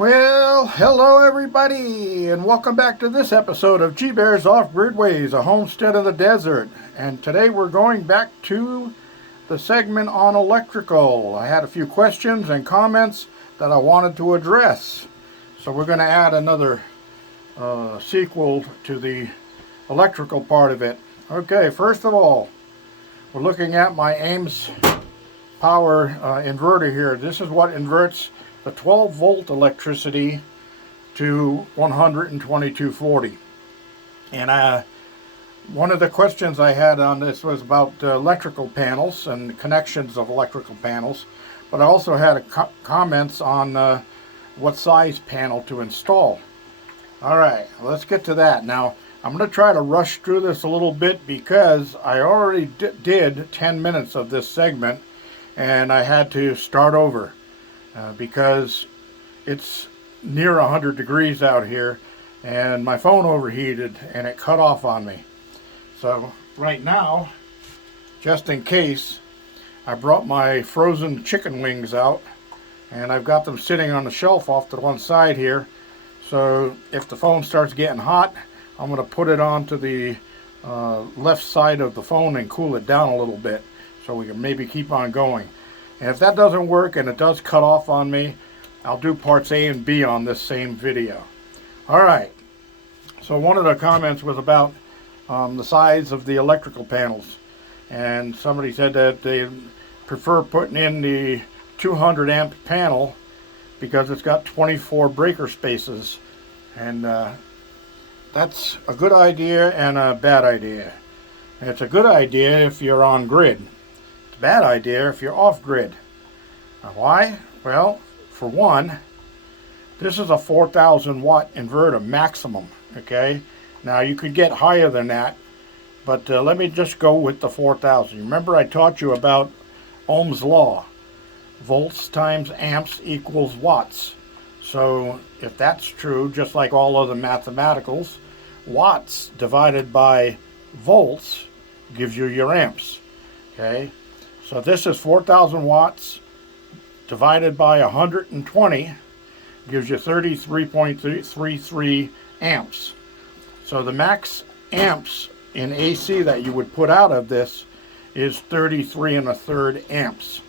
Well, hello everybody, and welcome back to this episode of G-Bear's Off-Grid Ways, a homestead in the desert. And today we're going back to the segment on electrical. I had a few questions and comments that I wanted to address. So we're going to add another sequel to the electrical part of it. Okay, first of all, we're looking at my Ames power inverter here. This is what inverts the 12 volt electricity to 12240. And one of the questions I had on this was about electrical panels and connections of electrical panels, but I also had comments on what size panel to install. Alright, let's get to that. Now I'm going to try to rush through this a little bit because I already did 10 minutes of this segment and I had to start over. Because it's near 100 degrees out here and my phone overheated and it cut off on me. So right now, just in case, I brought my frozen chicken wings out and I've got them sitting on the shelf off to one side here. So if the phone starts getting hot, I'm going to put it onto the left side of the phone and cool it down a little bit so we can maybe keep on going. And if that doesn't work and it does cut off on me, I'll do parts A and B on this same video. Alright, so one of the comments was about the size of the electrical panels. And somebody said that they prefer putting in the 200 amp panel because it's got 24 breaker spaces. And that's a good idea and a bad idea. And it's a good idea if you're on grid. Bad idea if you're off grid. Why? Well, for one, this is a 4,000 watt inverter maximum. Okay, now you could get higher than that, but let me just go with the 4,000. Remember I taught you about Ohm's law. Volts times amps equals watts. So if that's true, just like all other mathematicals, watts divided by volts gives you your amps. Okay. So this is 4,000 watts divided by 120 gives you 33.33 amps. So the max amps in AC that you would put out of this is 33 1/3 amps.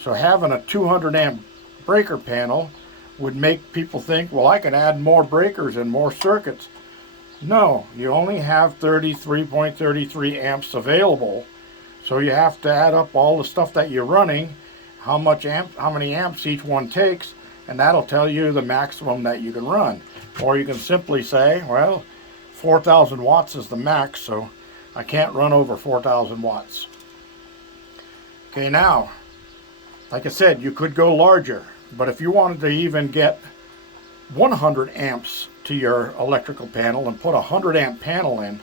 So having a 200 amp breaker panel would make people think, well, I can add more breakers and more circuits. No, you only have 33.33 amps available. So you have to add up all the stuff that you're running, how many amps each one takes, and that'll tell you the maximum that you can run. Or you can simply say, well, 4,000 watts is the max, so I can't run over 4,000 watts. Okay, now, like I said, you could go larger, but if you wanted to even get 100 amps to your electrical panel and put a 100 amp panel in,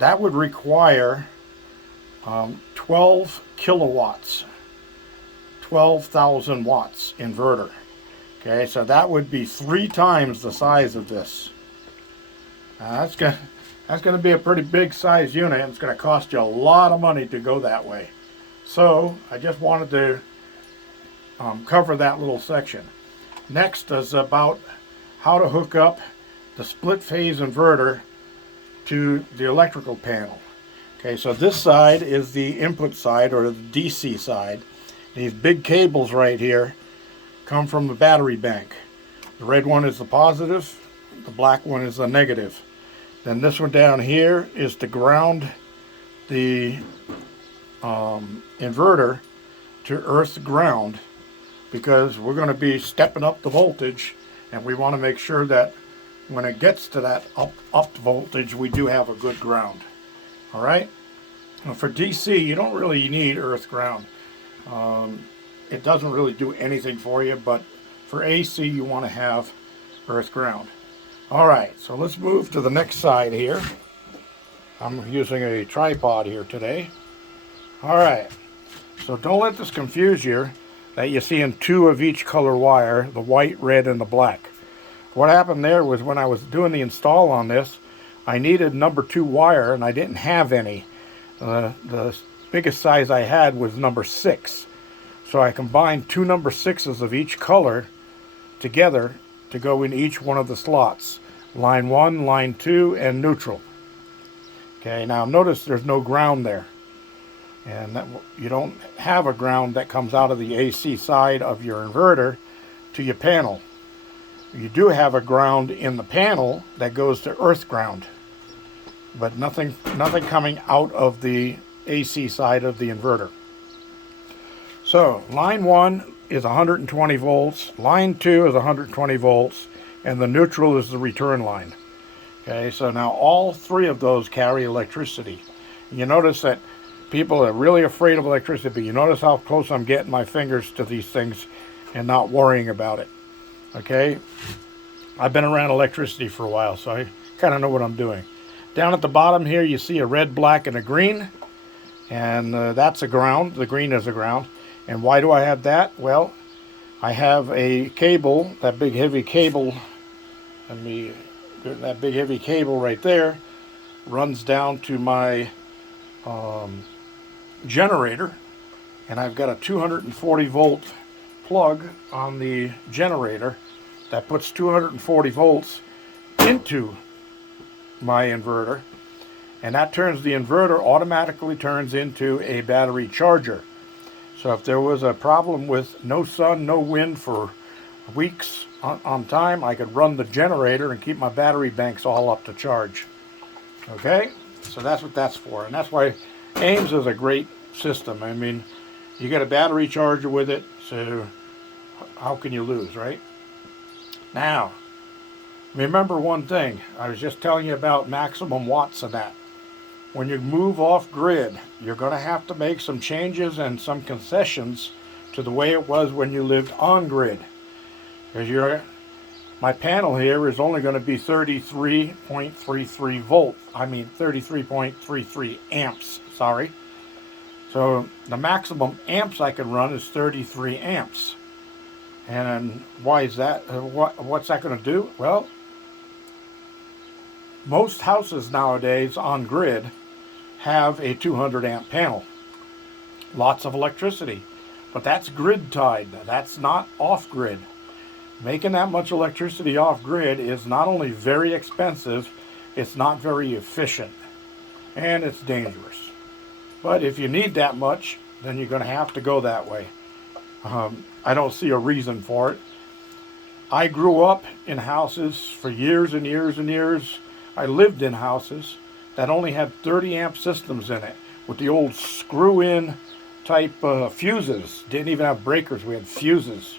that would require 12 kilowatts, 12,000 watts inverter. Okay, so that would be 3 times the size of this. That's going to be a pretty big size unit, and it's going to cost you a lot of money to go that way. So I just wanted to cover that little section. Next is about how to hook up the split phase inverter to the electrical panel. Okay, so this side is the input side, or the DC side. These big cables right here come from the battery bank. The red one is the positive, the black one is the negative. Then this one down here is to ground the inverter to earth ground, because we're going to be stepping up the voltage, and we want to make sure that when it gets to that up voltage, we do have a good ground. All right. Now for DC, you don't really need earth ground. It doesn't really do anything for you, but for AC, you want to have earth ground. All right, so let's move to the next side here. I'm using a tripod here today. All right, so don't let this confuse you that you see in 2 of each color wire, the white, red, and the black. What happened there was when I was doing the install on this, I needed number 2 wire and I didn't have any. The biggest size I had was number 6. So I combined 2 number 6s of each color together to go in each one of the slots. Line 1, line 2, and neutral. Okay, now notice there's no ground there. And you don't have a ground that comes out of the AC side of your inverter to your panel. You do have a ground in the panel that goes to earth ground, but nothing coming out of the AC side of the inverter. So line 1 is 120 volts, line 2 is 120 volts, and the neutral is the return line. Okay, so now all three of those carry electricity. And you notice that people are really afraid of electricity, but you notice how close I'm getting my fingers to these things and not worrying about it. Okay, I've been around electricity for a while, so I kind of know what I'm doing. Down at the bottom here, you see a red, black, and a green, and that's a ground. The green is a ground. And why do I have that? Well, I have a cable, that big heavy cable, that big heavy cable right there runs down to my generator, and I've got a 240 volt plug on the generator that puts 240 volts into my inverter, and that turns the inverter automatically turns into a battery charger. So if there was a problem with no sun, no wind for weeks on time, I could run the generator and keep my battery banks all up to charge. Okay, so that's what that's for, and that's why Ames is a great system. I mean, you get a battery charger with it, so how can you lose, right? Now, remember one thing. I was just telling you about maximum watts of that. When you move off grid, you're going to have to make some changes and some concessions to the way it was when you lived on grid. Because my panel here is only going to be 33.33 volts. I mean 33.33 amps, sorry. So the maximum amps I can run is 33 amps. And why is that? What's that going to do? Well, most houses nowadays on grid have a 200 amp panel. Lots of electricity. But that's grid tied. That's not off grid. Making that much electricity off grid is not only very expensive, it's not very efficient. And it's dangerous. But if you need that much, then you're going to have to go that way. I don't see a reason for it. I grew up in houses for years and years and years. I lived in houses that only had 30 amp systems in it with the old screw-in type fuses. Didn't even have breakers, we had fuses.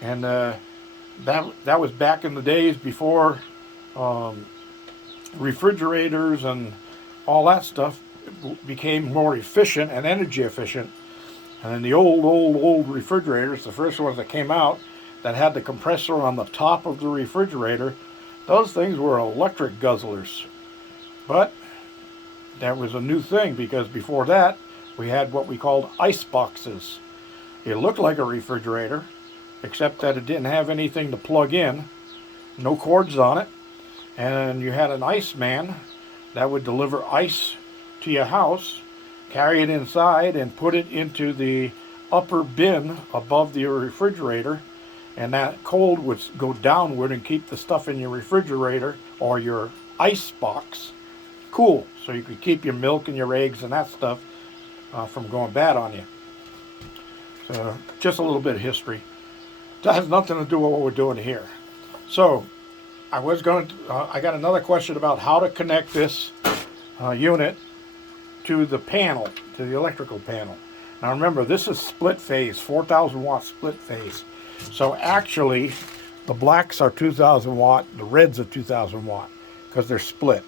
And that was back in the days before refrigerators and all that stuff became more efficient and energy efficient. And then the old refrigerators, the first ones that came out that had the compressor on the top of the refrigerator, those things were electric guzzlers. But that was a new thing, because before that we had what we called ice boxes. It looked like a refrigerator, except that it didn't have anything to plug in, no cords on it, and you had an ice man that would deliver ice to your house, carry it inside, and put it into the upper bin above the refrigerator, and that cold would go downward and keep the stuff in your refrigerator or your ice box cool, so you could keep your milk and your eggs and that stuff from going bad on you. So just a little bit of history. That has nothing to do with what we're doing here. So I got another question about how to connect this unit to the panel, to the electrical panel. Now remember, this is split phase, 4,000 watt split phase. So actually, the blacks are 2,000 watt, the reds are 2,000 watt, because they're split.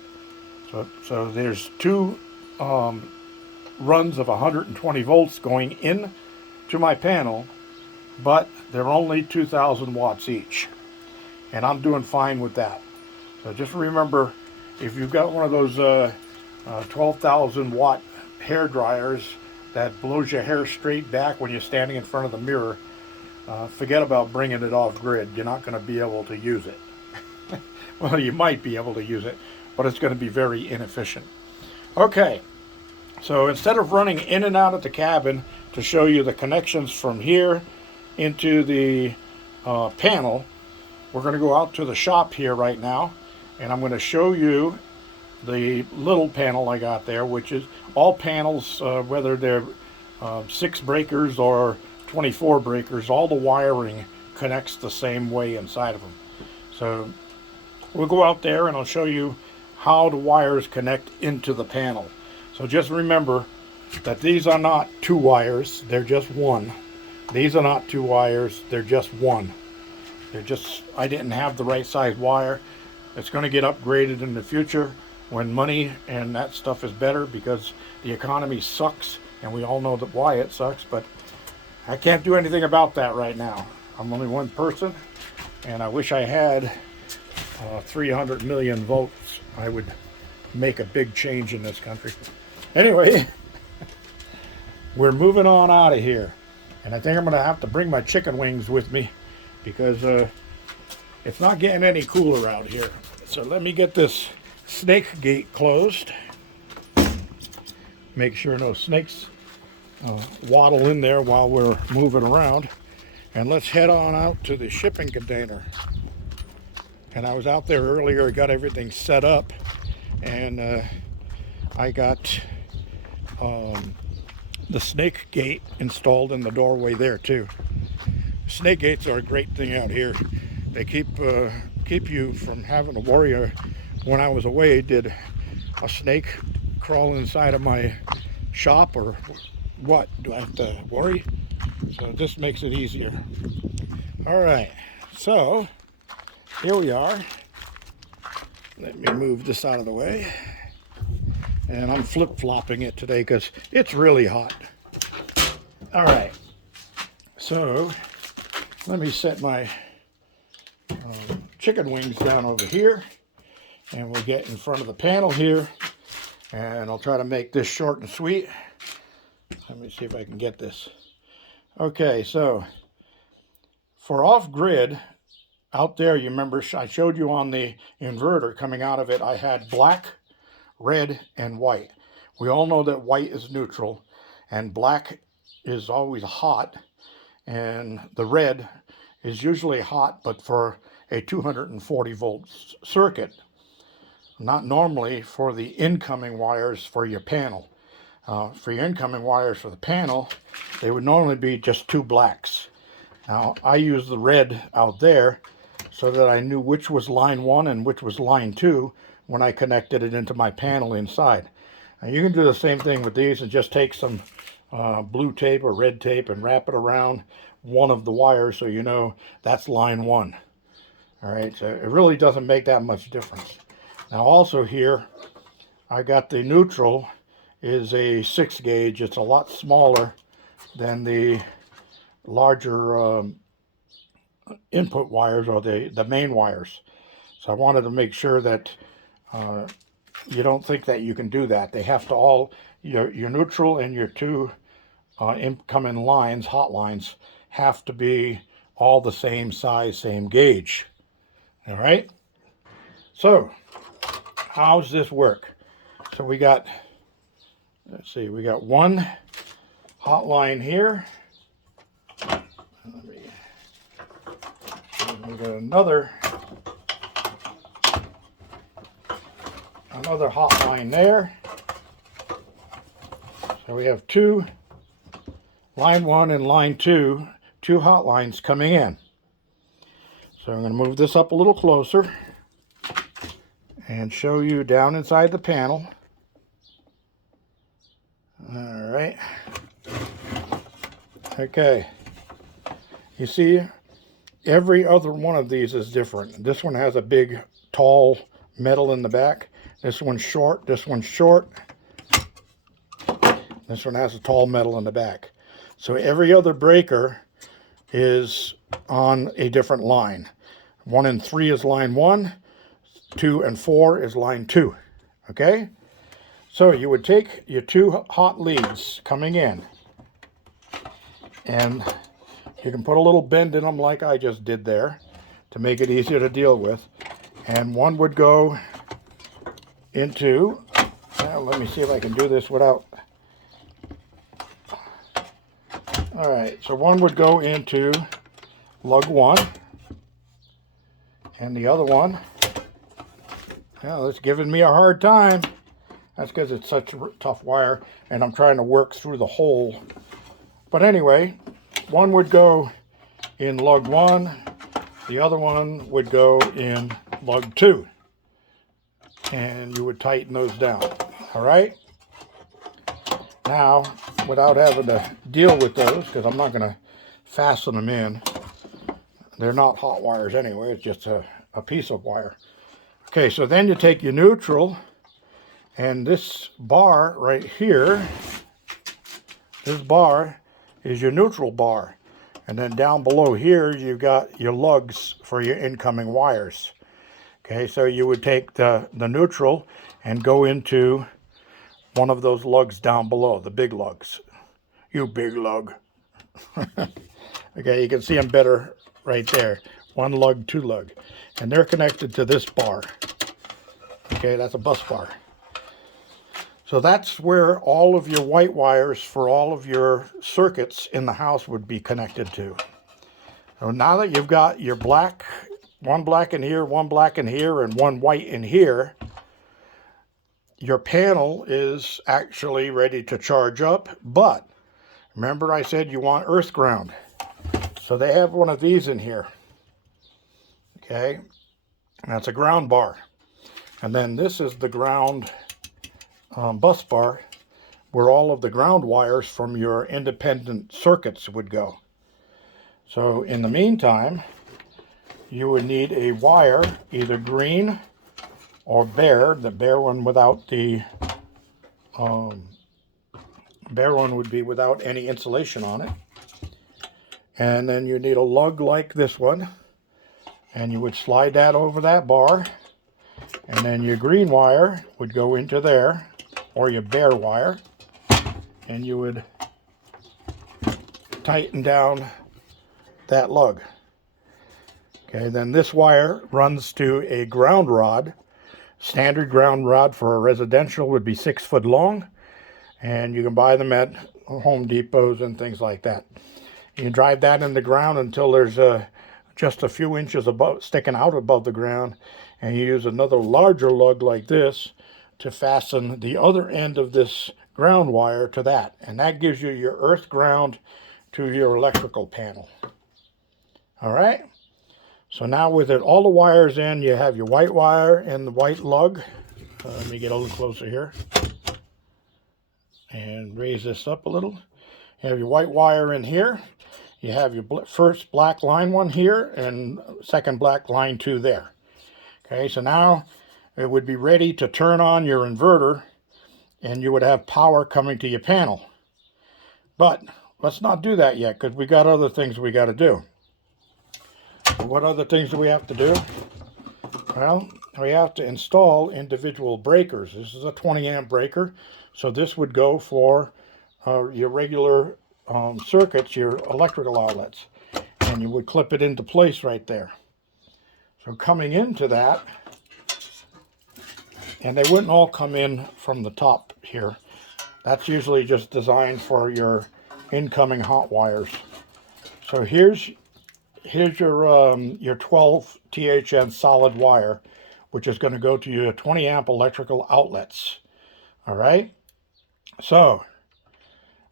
So there's two runs of 120 volts going in to my panel, but they're only 2,000 watts each. And I'm doing fine with that. So just remember, if you've got one of those 12,000 watt hair dryers that blows your hair straight back when you're standing in front of the mirror, forget about bringing it off grid. You're not going to be able to use it. Well, you might be able to use it, but it's going to be very inefficient. Okay, so instead of running in and out of the cabin to show you the connections from here into the panel, we're going to go out to the shop here right now, and I'm going to show you the little panel I got there, which is all panels, whether they're 6 breakers or 24 breakers, all the wiring connects the same way inside of them. So we'll go out there and I'll show you how the wires connect into the panel. So just remember that these are not 2 wires, they're just one. These are not 2 wires, they're just one. I didn't have the right size wire. It's going to get upgraded in the future when money and that stuff is better, because the economy sucks and we all know why it sucks, but I can't do anything about that right now. I'm only one person, and I wish I had 300 million votes. I would make a big change in this country. Anyway, we're moving on out of here, and I think I'm going to have to bring my chicken wings with me, because it's not getting any cooler out here. So let me get this snake gate closed. Make sure no snakes waddle in there while we're moving around. And let's head on out to the shipping container. And I was out there earlier, got everything set up, and I got the snake gate installed in the doorway there too. Snake gates are a great thing out here. They keep you from having to worry. When I was away, did a snake crawl inside of my shop or what? Do I have to worry? So this makes it easier. All right, so here we are. Let me move this out of the way. And I'm flip-flopping it today because it's really hot. All right, so let me set my chicken wings down over here, and we'll get in front of the panel here, and I'll try to make this short and sweet. Let me see if I can get this. Okay, so for off-grid, out there, you remember I showed you on the inverter coming out of it, I had black, red, and white. We all know that white is neutral, and black is always hot, and the red is usually hot, but for a 240 volt circuit, not normally for the incoming wires for your panel. For your incoming wires for the panel, they would normally be just 2 blacks. Now, I use the red out there so that I knew which was line 1 and which was line 2 when I connected it into my panel inside. Now, you can do the same thing with these and just take some blue tape or red tape and wrap it around one of the wires so you know that's line 1. All right, so it really doesn't make that much difference. Now, also here, I got the neutral is a 6 gauge. It's a lot smaller than the larger input wires or the main wires. So I wanted to make sure that you don't think that you can do that. They have to all, your neutral and your 2 incoming lines, hot lines, have to be all the same size, same gauge. All right? So, how's this work? So we got, let's see, we got 1 hot line here. We got another hot line there. So we have 2, line 1 and line 2, 2 hot lines coming in. So I'm going to move this up a little closer and show you down inside the panel. All right. Okay. You see, every other one of these is different. This one has a big, tall metal in the back. This one's short. This one's short. This one has a tall metal in the back. So every other breaker is on a different line. 1 and 3 is line 1. 2 and 4 is line 2. Okay? So you would take your 2 hot leads coming in, and you can put a little bend in them like I just did there to make it easier to deal with. And one would go into, let me see if I can do this without, all right, so one would go into lug 1, And the other one, well, it's giving me a hard time. That's because it's such a tough wire and I'm trying to work through the hole. But anyway, one would go in lug 1, the other one would go in lug 2. And you would tighten those down. All right? Now, without having to deal with those, because I'm not going to fasten them in. They're not hot wires anyway, it's just a piece of wire. Okay, so then you take your neutral, and this bar right here, this bar is your neutral bar. And then down below here, you've got your lugs for your incoming wires. Okay, so you would take the neutral and go into one of those lugs down below, the big lugs. You big lug. Okay, you can see them better right there. 1 lug, 2 lug. And they're connected to this bar. Okay, that's a bus bar. So that's where all of your white wires for all of your circuits in the house would be connected to. So now that you've got your black, 1 black in here, 1 black in here, and 1 white in here, your panel is actually ready to charge up. But remember I said you want earth ground. So they have one of these in here. Okay, that's a ground bar. And then this is the ground bus bar where all of the ground wires from your independent circuits would go. So in the meantime, you would need a wire, either green or bare. The bare one without the bare one would be without any insulation on it. And then you need a lug like this one, and you would slide that over that bar, and then your green wire would go into there, or your bare wire, and you would tighten down that lug. Okay, then this wire runs to a ground rod. Standard ground rod for a residential would be 6 foot long, and you can buy them at Home Depots and things like that. You drive that in the ground until there's just a few inches above, sticking out above the ground, and you use another larger lug like this to fasten the other end of this ground wire to that, and that gives you your earth ground to your electrical panel. All right, so now with it, all the wires in, you have your white wire and the white lug. Let me get a little closer here and raise this up a little. You have your white wire in here. You have your first black line one here and second black line 2 there. Okay, so now it would be ready to turn on your inverter and you would have power coming to your panel. But let's not do that yet because we got other things we got to do. What other things do we have to do? Well, we have to install individual breakers. This is a 20 amp breaker, so this would go for your regular circuits, your electrical outlets, and you would clip it into place right there. So coming into that, and they wouldn't all come in from the top here. That's usually just designed for your incoming hot wires. So here's your 12 THN solid wire, which is going to go to your 20 amp electrical outlets. All right. So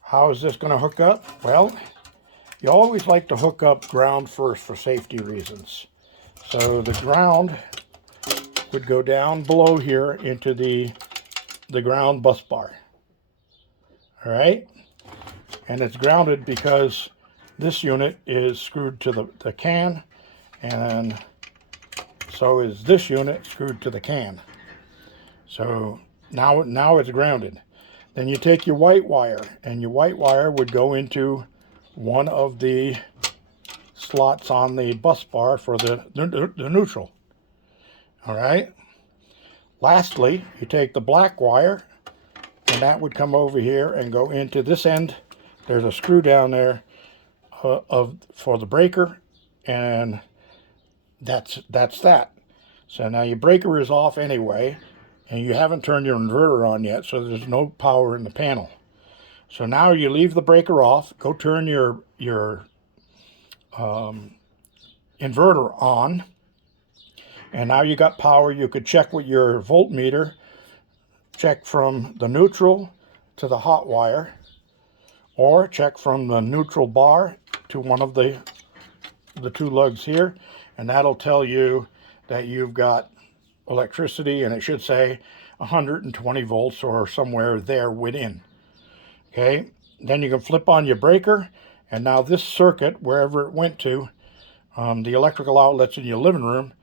how is this going to hook up? Well, you always like to hook up ground first for safety reasons. So the ground would go down below here into the ground bus bar. All right. And it's grounded because this unit is screwed to the can, and so is this unit screwed to the can. So now it's grounded. Then you take your white wire, and your white wire would go into one of the slots on the bus bar for the neutral. All right. Lastly, you take the black wire, and that would come over here and go into this end. There's a screw down there for the breaker, and that's that. So now your breaker is off anyway, and you haven't turned your inverter on yet, so there's no power in the panel. So now you leave the breaker off, go turn your inverter on, And now you got power. You could check with your voltmeter, check from the neutral to the hot wire, or check from the neutral bar to one of the two lugs here, and that'll tell you that you've got electricity, and it should say 120 volts or somewhere there within. Okay, then you can flip on your breaker, and now this circuit, wherever it went to, the electrical outlets in your living room,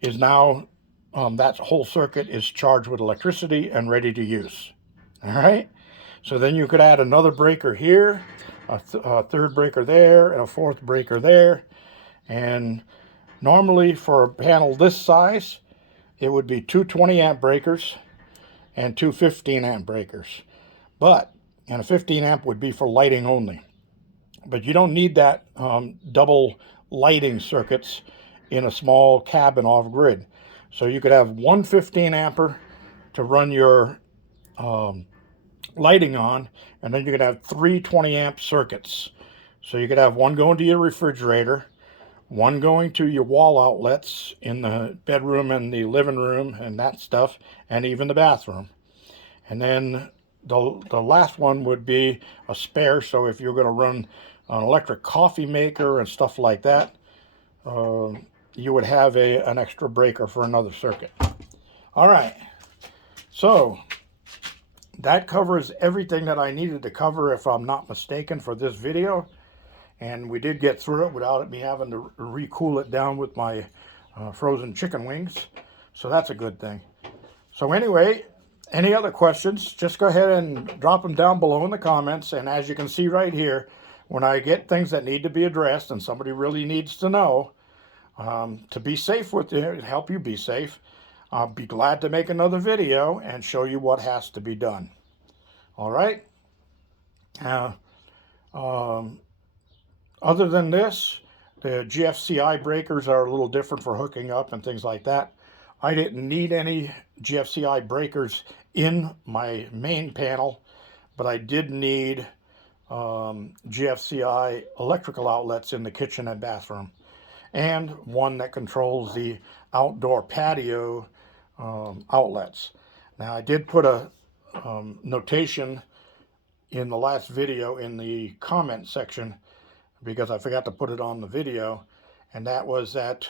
is now, that whole circuit is charged with electricity and ready to use. All right, so then you could add another breaker here, a third breaker there, and a fourth breaker there. And normally for a panel this size, it would be two 20 amp breakers and two 15 amp breakers. And a 15 amp would be for lighting only. But you don't need that double lighting circuits in a small cabin off grid. So you could have one 15 amper to run your lighting on, and then you could have three 20 amp circuits. So you could have one going to your refrigerator, one going to your wall outlets in the bedroom and the living room and that stuff, and even the bathroom. And then the last one would be a spare, so if you're going to run an electric coffee maker and stuff like that, you would have an extra breaker for another circuit. All right, so that covers everything that I needed to cover, if I'm not mistaken, for this video. And we did get through it without me having to recool it down with my frozen chicken wings. So that's a good thing. So anyway, any other questions, just go ahead and drop them down below in the comments. And as you can see right here, when I get things that need to be addressed and somebody really needs to know, to be safe with it, help you be safe, I'll be glad to make another video and show you what has to be done. All right? Other than this, the GFCI breakers are a little different for hooking up and things like that. I didn't need any GFCI breakers in my main panel, but I did need GFCI electrical outlets in the kitchen and bathroom, and one that controls the outdoor patio outlets. Now, I did put a notation in the last video in the comment section, because I forgot to put it on the video, and that was that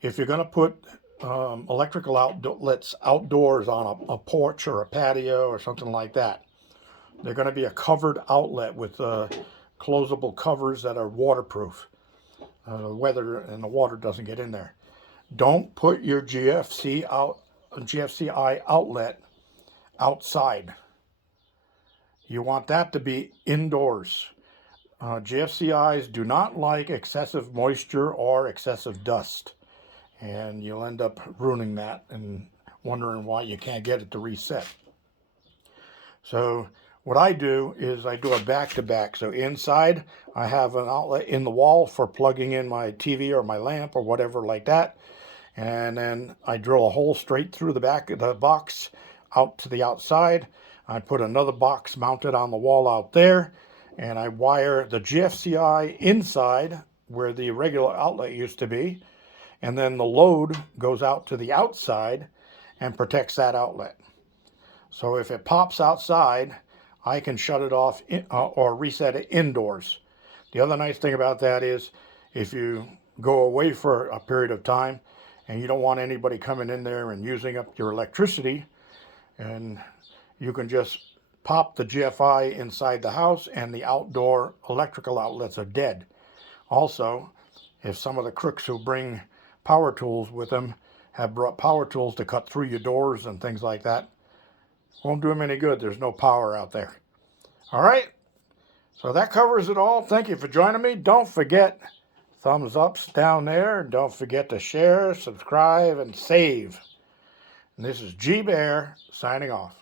if you're going to put electrical outlets outdoors on a porch or a patio or something like that, they're going to be a covered outlet with closable covers that are waterproof. Weather and the water doesn't get in there. Don't put your GFCI outlet outside. You want that to be indoors. GFCIs do not like excessive moisture or excessive dust, and you'll end up ruining that and wondering why you can't get it to reset. So what I do is I do a back-to-back. So inside I have an outlet in the wall for plugging in my TV or my lamp or whatever like that, and then I drill a hole straight through the back of the box out to the outside. I put another box mounted on the wall out there, and I wire the GFCI inside where the regular outlet used to be, and then the load goes out to the outside and protects that outlet. So if it pops outside, I can shut it off or reset it indoors. The other nice thing about that is if you go away for a period of time and you don't want anybody coming in there and using up your electricity, and you can just pop the GFI inside the house and the outdoor electrical outlets are dead. Also, if some of the crooks who bring power tools with them have brought power tools to cut through your doors and things like that, won't do them any good. There's no power out there. All right, so that covers it all. Thank you for joining me. Don't forget thumbs ups down there. Don't forget to share, subscribe, and save. And this is G Bear signing off.